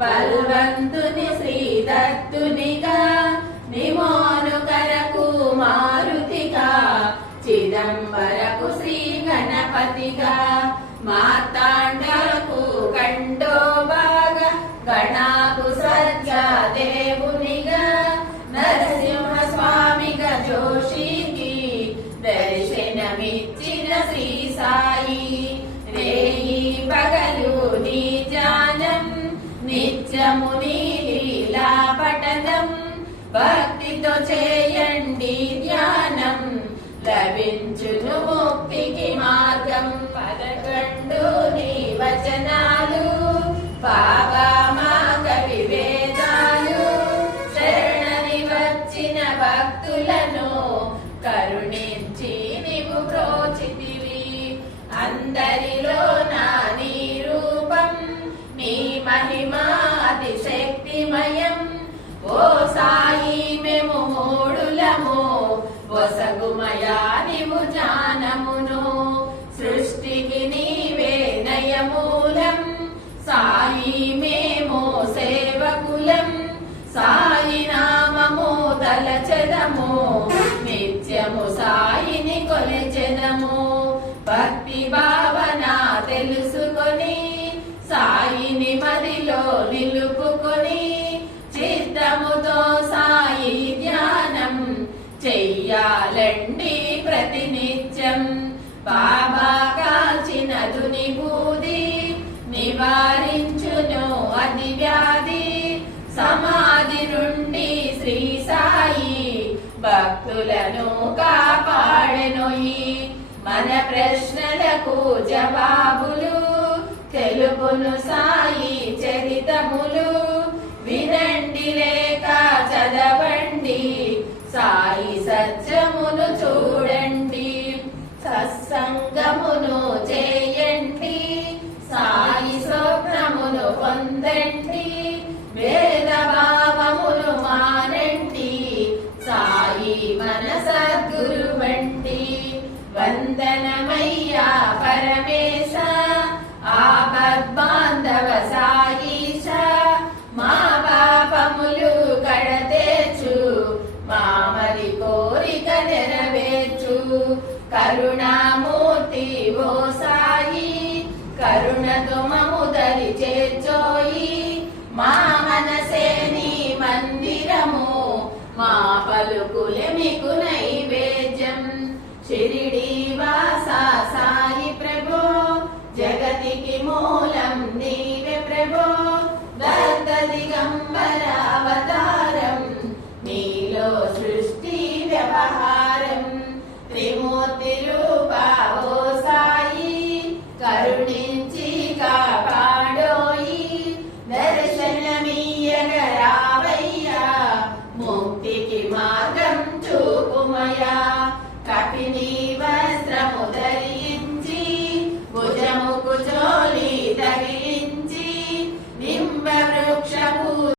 బల్వంతుని శ్రీదత్తునిగా నిమోను కరకు మారుతిగా చిదంబరకు శ్రీ గణపతిగా మార్తాండలకు కండో బాగా గణాకు సజ్జా దేవునిగా నరసింహ స్వామిగా జోషికి దర్శనమిచ్చిన శ్రీసా నిత్యము లీలా పఠనం. భక్తితో చేయండి ధ్యానం. లభించును ముక్తికి మార్గం. పదకొండు నీ వచనాలు. పాప మా కవి వేదాలు. శరణని వచ్చిన భక్తులను కరుణించి నీవు ప్రోచితివి అందరిలో నా నీ రూపం. నీ మహిమా అతిశక్తిమయం. ఓ సాయి మేము మూడులము. వసగుమయా నీవు జానమును సృష్టికి నీవే నయమూలం. సాయి మేము సేవకులం. సాయి నామము తలచెదము. చెయ్యాలండి ప్రతినిత్యం. బాబా కాల్చిన దుని బూది నివారించును అది వ్యాధి. సమాధి నుండి శ్రీ సాయి భక్తులను కాపాడెనొయి మన ప్రశ్నలకు జవాబులు. తెలుపును సాయి సత్యమును చూడండి సత్సంగమును చేయండి సాయి స్వప్నమును పొందండి వేద భావమును మానండి సాయి మన సద్గురు వంటి వందనమయ్యా పరమే కరుణామూర్తి ఓ సాయి కరుణతో మము దరి చేర్చోయి. మా మనసే నీ మందిరము మా పలుకులే మీకు నైవేద్యం. షిరిడి వాస సాయి ప్రభో జగతికి మూలం నీవే ప్రభో. దత్త దిగంబర అవతార